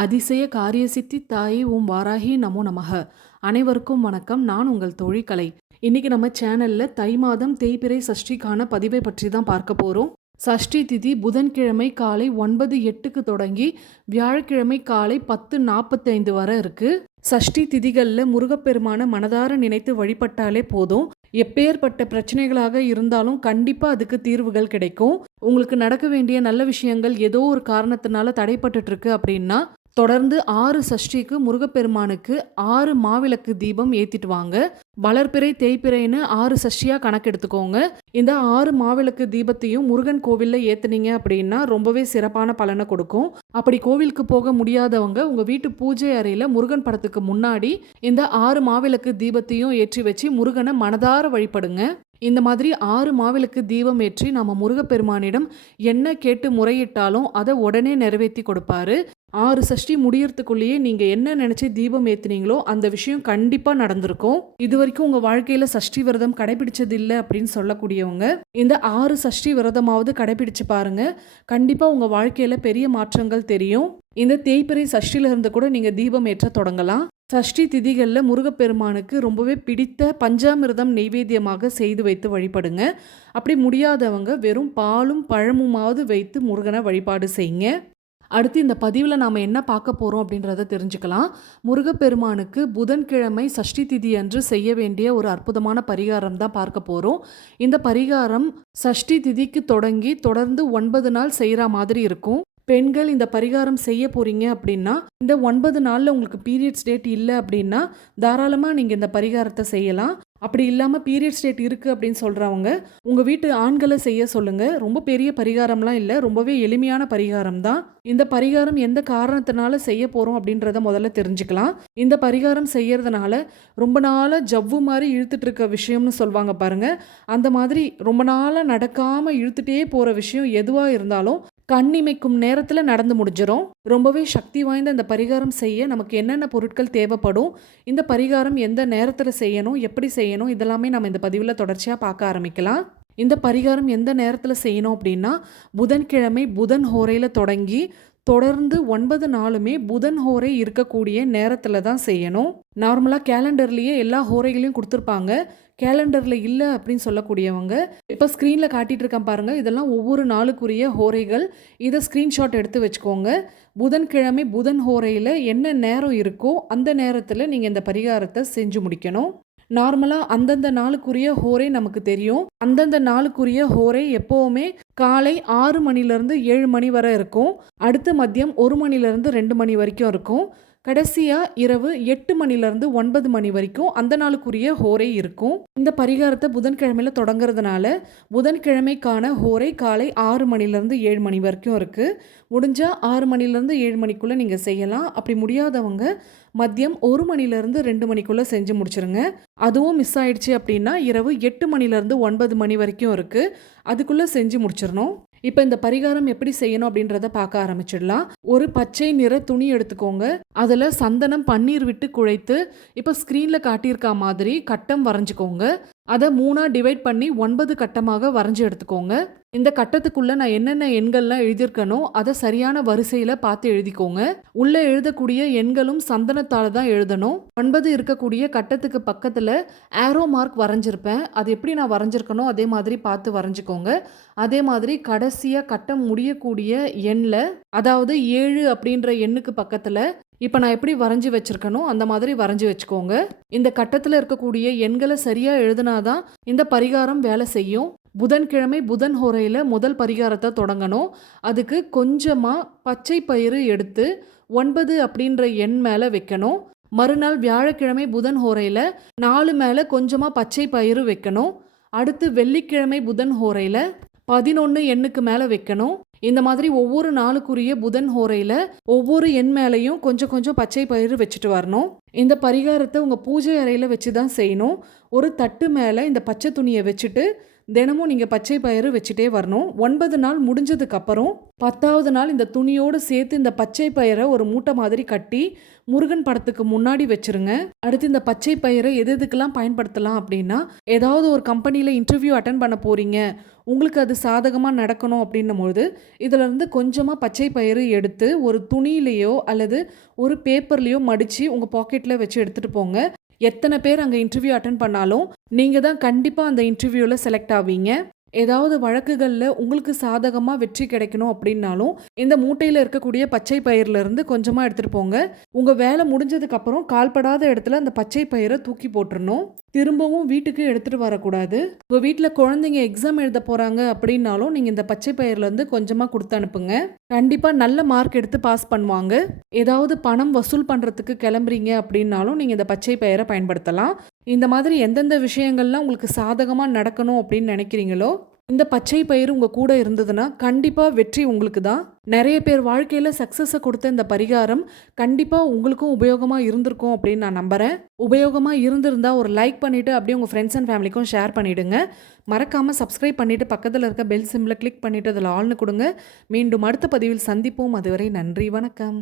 அதிசய காரியசித்தி தாயே ஓம் வாராகி நமோ நமக. அனைவருக்கும் வணக்கம். நான் உங்கள் தோழி கலை. இன்னைக்கு நம்ம சேனல்ல தை மாதம் தேய்பிறை சஷ்டிக்கான பதிவை பற்றி தான் பார்க்க போறோம். சஷ்டி திதி புதன்கிழமை காலை 9:08க்கு தொடங்கி வியாழக்கிழமை காலை 10:45 வரை இருக்கு. சஷ்டி திதிகள்ல முருகப்பெருமான மனதார நினைத்து வழிபட்டாலே போதும். எப்பேற்பட்ட பிரச்சனைகளாக இருந்தாலும் கண்டிப்பா அதுக்கு தீர்வுகள் கிடைக்கும். உங்களுக்கு நடக்க வேண்டிய நல்ல விஷயங்கள் ஏதோ ஒரு காரணத்தினால தடைப்பட்டுட்டு இருக்கு அப்படின்னா தொடர்ந்து 6 சஷ்டிக்கு முருகப்பெருமானுக்கு 6 மாவிளக்கு தீபம் ஏத்திட்டு வாங்க. வளர்பிறை தேய்பிறைன்னு 6 சஷ்டியா கணக்கெடுத்துக்கோங்க. இந்த 6 மாவிளக்கு தீபத்தையும் முருகன் கோவில்ல ஏத்துனீங்க அப்படின்னா ரொம்பவே சிறப்பான பலனை கொடுக்கும். அப்படி கோவிலுக்கு போக முடியாதவங்க உங்க வீட்டு பூஜை அறையில முருகன் படத்துக்கு முன்னாடி இந்த 6 மாவிளக்கு தீபத்தையும் ஏற்றி வச்சு முருகனை மனதார வழிபடுங்க. இந்த மாதிரி 6 மாவிளக்கு தீபம் ஏற்றி நம்ம முருகப்பெருமானிடம் என்ன கேட்டு முறையிட்டாலும் அதை உடனே நிறைவேற்றி கொடுப்பாரு. 6 சஷ்டி முடியறதுக்குள்ளேயே நீங்க என்ன நினைச்சு தீபம் ஏத்துனீங்களோ அந்த விஷயம் கண்டிப்பா நடந்திருக்கும். இது வரைக்கும் உங்க வாழ்க்கையில சஷ்டி விரதம் கடைபிடிச்சது இல்லை அப்படின்னு சொல்லக்கூடியவங்க இந்த 6 சஷ்டி விரதமாவது கடைபிடிச்சு பாருங்க. கண்டிப்பா உங்க வாழ்க்கையில பெரிய மாற்றங்கள் தெரியும். இந்த தேய்பிறை சஷ்டில இருந்து கூட நீங்க தீபம் ஏற்ற தொடங்கலாம். சஷ்டி திதிகளில் முருகப்பெருமானுக்கு ரொம்பவே பிடித்த பஞ்சாமிர்தம் நெய்வேத்தியமாக செய்து வைத்து வழிபடுங்க. அப்படி முடியாதவங்க வெறும் பாலும் பழமுமாவது வைத்து முருகனை வழிபாடு செய்யுங்க. அடுத்து இந்த பதிவில் நாம் என்ன பார்க்க போகிறோம் அப்படின்றத தெரிஞ்சுக்கலாம். முருகப்பெருமானுக்கு புதன்கிழமை சஷ்டி திதி அன்று செய்ய வேண்டிய ஒரு அற்புதமான பரிகாரம் தான் பார்க்க போகிறோம். இந்த பரிகாரம் சஷ்டி திதிக்கு தொடர்ந்து 9 நாள் செய்கிற மாதிரி இருக்கும். பெண்கள் இந்த பரிகாரம் செய்ய போகிறீங்க அப்படின்னா இந்த 9 நாளில் உங்களுக்கு பீரியட்ஸ் டேட் இல்லை அப்படின்னா தாராளமாக நீங்கள் இந்த பரிகாரத்தை செய்யலாம். அப்படி இல்லாமல் பீரியட்ஸ் டேட் இருக்குது அப்படின்னு சொல்கிறவங்க உங்கள் வீட்டு ஆண்களை செய்ய சொல்லுங்கள். ரொம்ப பெரிய பரிகாரம்லாம் இல்லை, ரொம்பவே எளிமையான பரிகாரம் தான். இந்த பரிகாரம் எந்த காரணத்தினால செய்ய போகிறோம் அப்படின்றத முதல்ல தெரிஞ்சுக்கலாம். இந்த பரிகாரம் செய்யறதுனால ரொம்ப நாளாக ஜவ்வு மாதிரி இழுத்துட்டு இருக்க விஷயம்னு சொல்லுவாங்க பாருங்க, அந்த மாதிரி ரொம்ப நாளாக நடக்காமல் இழுத்துட்டே போகிற விஷயம் எதுவாக இருந்தாலும் கண்ணிமைக்கும் நேரத்தில் நடந்து முடிஞ்சிடும். ரொம்பவே சக்தி வாய்ந்த இந்த பரிகாரம் செய்ய நமக்கு என்னென்ன பொருட்கள் தேவைப்படும், இந்த பரிகாரம் எந்த நேரத்தில் செய்யணும், எப்படி செய்யணும், இதெல்லாமே நம்ம இந்த பதிவில் தொடர்ச்சியாக பார்க்க ஆரம்பிக்கலாம். இந்த பரிகாரம் எந்த நேரத்தில் செய்யணும் அப்படின்னா புதன்கிழமை புதன் ஹோரையில் தொடங்கி தொடர்ந்து 9 நாளுமே புதன் ஹோரை இருக்கக்கூடிய நேரத்தில் தான் செய்யணும். நார்மலாக கேலண்டர்லேயே எல்லா ஹோரைகளையும் கொடுத்துருப்பாங்க. கேலண்டரில் இல்லை அப்படின்னு சொல்லக்கூடியவங்க இப்போ ஸ்க்ரீனில் காட்டிகிட்டு இருக்கேன் பாருங்கள், இதெல்லாம் ஒவ்வொரு நாளுக்குரிய ஹோரைகள். இதை ஸ்க்ரீன்ஷாட் எடுத்து வச்சுக்கோங்க. புதன்கிழமை புதன் ஹோரையில் என்ன நேரம் இருக்கோ அந்த நேரத்தில் நீங்கள் இந்த பரிகாரத்தை செஞ்சு முடிக்கணும். நார்மலாக அந்தந்த நாளுக்குரிய ஹோரை நமக்கு தெரியும். அந்தந்த நாளுக்குரிய ஹோரை எப்போவுமே காலை 6 மணிலேருந்து 7 மணி வரை இருக்கும். அடுத்து மதியம் 1 மணிலேருந்து 2 மணி வரைக்கும் இருக்கும். கடைசியாக இரவு 8 மணிலேருந்து 9 மணி வரைக்கும் அந்த நாளுக்குரிய ஹோரை இருக்கும். இந்த பரிகாரத்தை புதன்கிழமையில் தொடங்குறதுனால புதன்கிழமைக்கான ஹோரை காலை 6 மணிலேருந்து 7 மணி வரைக்கும் இருக்குது. முடிஞ்சால் 6 மணிலேருந்து 7 மணிக்குள்ளே நீங்கள் செய்யலாம். அப்படி முடியாதவங்க மதியம் 1 மணிலேருந்து 2 மணிக்குள்ளே செஞ்சு முடிச்சிருங்க. அதுவும் மிஸ் ஆயிடுச்சு அப்படின்னா இரவு 8 மணிலேருந்து 9 மணி வரைக்கும் இருக்குது, அதுக்குள்ளே செஞ்சு முடிச்சிடணும். இப்போ இந்த பரிகாரம் எப்படி செய்யணும் அப்படின்றத பார்க்க ஆரம்பிச்சிடலாம். ஒரு பச்சை நிற துணி எடுத்துக்கோங்க. அதில் சந்தனம் பன்னீர் விட்டு குழைத்து இப்போ ஸ்க்ரீனில் காட்டியிருக்கா மாதிரி கட்டம் வரைஞ்சிக்கோங்க. அதை 3ஆக டிவைட் பண்ணி 9 கட்டமாக வரைஞ்சி எடுத்துக்கோங்க. இந்த கட்டத்துக்குள்ளே நான் என்னென்ன எண்கள்லாம் எழுதியிருக்கனோ அதை சரியான வரிசையில் பார்த்து எழுதிக்கோங்க. உள்ளே எழுதக்கூடிய எண்களும் சந்தனத்தால் தான் எழுதணும். 9 இருக்கக்கூடிய கட்டத்துக்கு பக்கத்தில் ஆரோ மார்க் வரைஞ்சிருப்பேன். அது எப்படி நான் வரைஞ்சிருக்கனோ அதே மாதிரி பார்த்து வரைஞ்சிக்கோங்க. அதே மாதிரி கடைசியாக கட்டம் முடியக்கூடிய எண்ணில், அதாவது 7 அப்படின்ற எண்ணுக்கு பக்கத்தில் இப்போ நான் எப்படி வரைஞ்சி வச்சிருக்கனோ அந்த மாதிரி வரைஞ்சி வச்சுக்கோங்க. இந்த கட்டத்தில் இருக்கக்கூடிய எண்களை சரியாக எழுதினாதான் இந்த பரிகாரம் வேலை செய்யும். புதன்கிழமை புதன் ஹோரையில் முதல் பரிகாரத்தை தொடங்கணும். அதுக்கு கொஞ்சமாக பச்சை பயிறு எடுத்து 9 அப்படின்ற எண் மேலே வைக்கணும். மறுநாள் வியாழக்கிழமை புதன் ஹோரையில் 4 மேலே கொஞ்சமாக பச்சை பயிறு வைக்கணும். அடுத்து வெள்ளிக்கிழமை புதன் ஹோரையில் 11 எண்ணுக்கு மேலே வைக்கணும். இந்த மாதிரி ஒவ்வொரு நாளுக்குரிய புதன் ஹோரையில் ஒவ்வொரு எண் மேலேயும் கொஞ்சம் கொஞ்சம் பச்சை பயிறு வச்சுட்டு வரணும். இந்த பரிகாரத்தை உங்கள் பூஜை அறையில் வச்சு தான் செய்யணும். ஒரு தட்டு மேலே இந்த பச்சை துணியை வச்சுட்டு தினமும் நீங்கள் பச்சை பயிறு வச்சுட்டே வரணும். 9 நாள் முடிஞ்சதுக்கப்புறம் 10வது நாள் இந்த துணியோடு சேர்த்து இந்த பச்சை பயிரை ஒரு மூட்டை மாதிரி கட்டி முருகன் படத்துக்கு முன்னாடி வச்சிருங்க. அடுத்து இந்த பச்சை பயிரை எது எதுக்கெல்லாம் பயன்படுத்தலாம் அப்படின்னா, ஏதாவது ஒரு கம்பெனியில் இன்டர்வியூ அட்டன் பண்ண போகிறீங்க, உங்களுக்கு அது சாதகமாக நடக்கணும் அப்படின்னும்போது இதிலேருந்து கொஞ்சமாக பச்சை பயிறு எடுத்து ஒரு துணியிலையோ அல்லது ஒரு பேப்பர்லேயோ மடித்து உங்கள் பாக்கெட்டில் வச்சு எடுத்துகிட்டு போங்க. எத்தனை பேர் அங்கே இன்டர்வியூ அட்டன் பண்ணாலும் நீங்கள் தான் கண்டிப்பாக அந்த இன்டர்வியூவில் செலக்ட் ஆவீங்க. ஏதாவது வழக்குகளில் உங்களுக்கு சாதகமாக வெற்றி கிடைக்கணும் அப்படின்னாலும் இந்த மூட்டையில் இருக்கக்கூடிய பச்சை பயிர்லேருந்து கொஞ்சமாக எடுத்துகிட்டு போங்க. உங்கள் வேலை முடிஞ்சதுக்கப்புறம் கால்படாத இடத்துல அந்த பச்சை பயிரை தூக்கி போட்டுறணும். திரும்பவும் வீட்டுக்கு எடுத்துகிட்டு வரக்கூடாது. உங்கள் வீட்டில் குழந்தைங்க எக்ஸாம் எழுத போகிறாங்க அப்படின்னாலும் நீங்கள் இந்த பச்சை பயிர்லேருந்து கொஞ்சமாக கொடுத்து அனுப்புங்க. கண்டிப்பாக நல்ல மார்க் எடுத்து பாஸ் பண்ணுவாங்க. ஏதாவது பணம் வசூல் பண்ணுறதுக்கு கிளம்புறீங்க அப்படின்னாலும் நீங்கள் இந்த பச்சை பயிரை பயன்படுத்தலாம். இந்த மாதிரி எந்தெந்த விஷயங்கள்லாம் உங்களுக்கு சாதகமாக நடக்கணும் அப்படின்னு நினைக்கிறீங்களோ இந்த பச்சை பயிறு உங்கள் கூட இருந்ததுன்னா கண்டிப்பாக வெற்றி உங்களுக்கு தான். நிறைய பேர் வாழ்க்கையில் சக்ஸஸை கொடுத்த இந்த பரிகாரம் கண்டிப்பாக உங்களுக்கும் உபயோகமாக இருந்திருக்கும் அப்படின்னு நான் நம்புகிறேன். உபயோகமாக இருந்திருந்தா ஒரு லைக் பண்ணிவிட்டு அப்படியே உங்கள் ஃப்ரெண்ட்ஸ் அண்ட் ஃபேமிலிக்கும் ஷேர் பண்ணிவிடுங்க. மறக்காமல் சப்ஸ்கிரைப் பண்ணிவிட்டு பக்கத்தில் இருக்க பெல் சிம்பிளை கிளிக் பண்ணிவிட்டு அதில் ஆல்னு கொடுங்க. மீண்டும் அடுத்த பதிவில் சந்திப்போம். அதுவரை நன்றி, வணக்கம்.